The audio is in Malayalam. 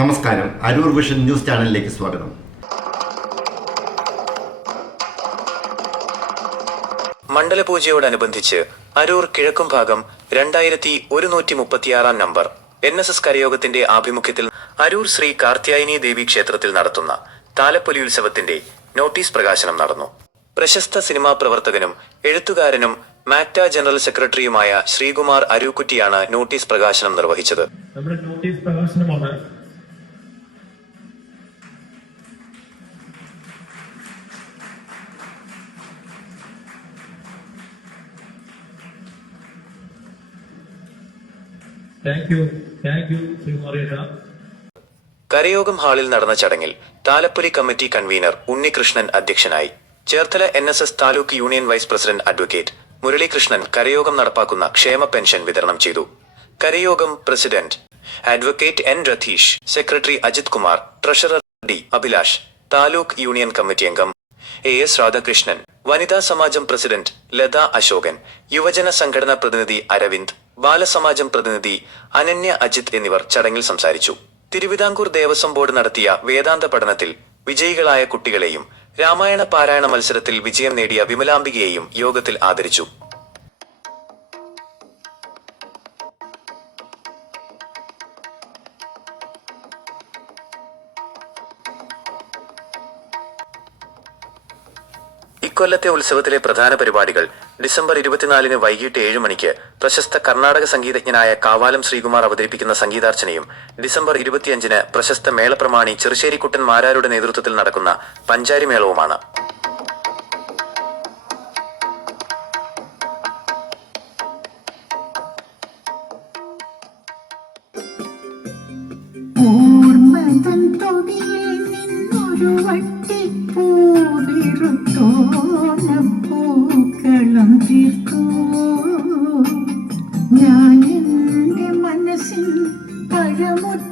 നമസ്കാരം. അരൂർ വിഷൻ ന്യൂസ് ചാനലിലേക്ക് സ്വാഗതം. മണ്ഡലപൂജയോടനുബന്ധിച്ച് അരൂർ കിഴക്കും ഭാഗം 2136 നമ്പർ NSS കരയോഗത്തിന്റെ ആഭിമുഖ്യത്തിൽ അരൂർ ശ്രീ കാർത്യായനി ദേവി ക്ഷേത്രത്തിൽ നടത്തുന്ന താലപ്പൊലി ഉത്സവത്തിന്റെ നോട്ടീസ് പ്രകാശനം നടന്നു. പ്രശസ്ത സിനിമാ പ്രവർത്തകനും എഴുത്തുകാരനും മാക്ട ജനറൽ സെക്രട്ടറിയുമായ ശ്രീകുമാർ അരൂക്കുറ്റിയാണ് നോട്ടീസ് പ്രകാശനം നിർവഹിച്ചത്. നമ്മുടെ നോട്ടീസ് പ്രകാശനമാണ്. കരയോഗം ഹാളിൽ നടന്ന ചടങ്ങിൽ താലപ്പൊലി കമ്മിറ്റി കൺവീനർ ഉണ്ണികൃഷ്ണൻ അധ്യക്ഷനായി. Cherthala NSS taluk union vice president advocate Muralikrishnan കരയോഗം നടപ്പാക്കുന്ന ക്ഷേമ പെൻഷൻ വിതരണം ചെയ്തു. കരയോഗം president advocate N Ratheesh, secretary Ajith Kumar, treasurer D Abhilash, taluk union committee അംഗം AS രാധാകൃഷ്ണൻ, വനിതാ സമാജം പ്രസിഡന്റ് ലത അശോകൻ, യുവജന സംഘടനാ പ്രതിനിധി അരവിന്ദ്, ബാലസമാജം പ്രതിനിധി അനന്യ അജിത് എന്നിവർ ചടങ്ങിൽ സംസാരിച്ചു. തിരുവിതാംകൂർ ദേവസ്വം ബോർഡ് നടത്തിയ വേദാന്ത പഠനത്തിൽ വിജയികളായ കുട്ടികളെയും രാമായണ പാരായണ മത്സരത്തിൽ വിജയം നേടിയ വിമലാംബികയെയും യോഗത്തിൽ ആദരിച്ചു. ഇക്കൊല്ലത്തെ ഉത്സവത്തിലെ പ്രധാന പരിപാടികൾ ഡിസംബർ 24 വൈകിട്ട് 7 മണിക്ക് പ്രശസ്ത കർണാടക സംഗീതജ്ഞനായ കാവാലം ശ്രീകുമാർ അവതരിപ്പിക്കുന്ന സംഗീതാർച്ചനയും ഡിസംബർ 25 പ്രശസ്ത മേളപ്രമാണി ചെറുശ്ശേരിക്കുട്ടൻ മാരാരുടെ നേതൃത്വത്തിൽ നടക്കുന്ന പഞ്ചാരി മേളവുമാണ്. പൂക്കളം തീർക്കൂ, ഞാൻ എൻ്റെ മനസ്സിൽ പഴമുറ്റ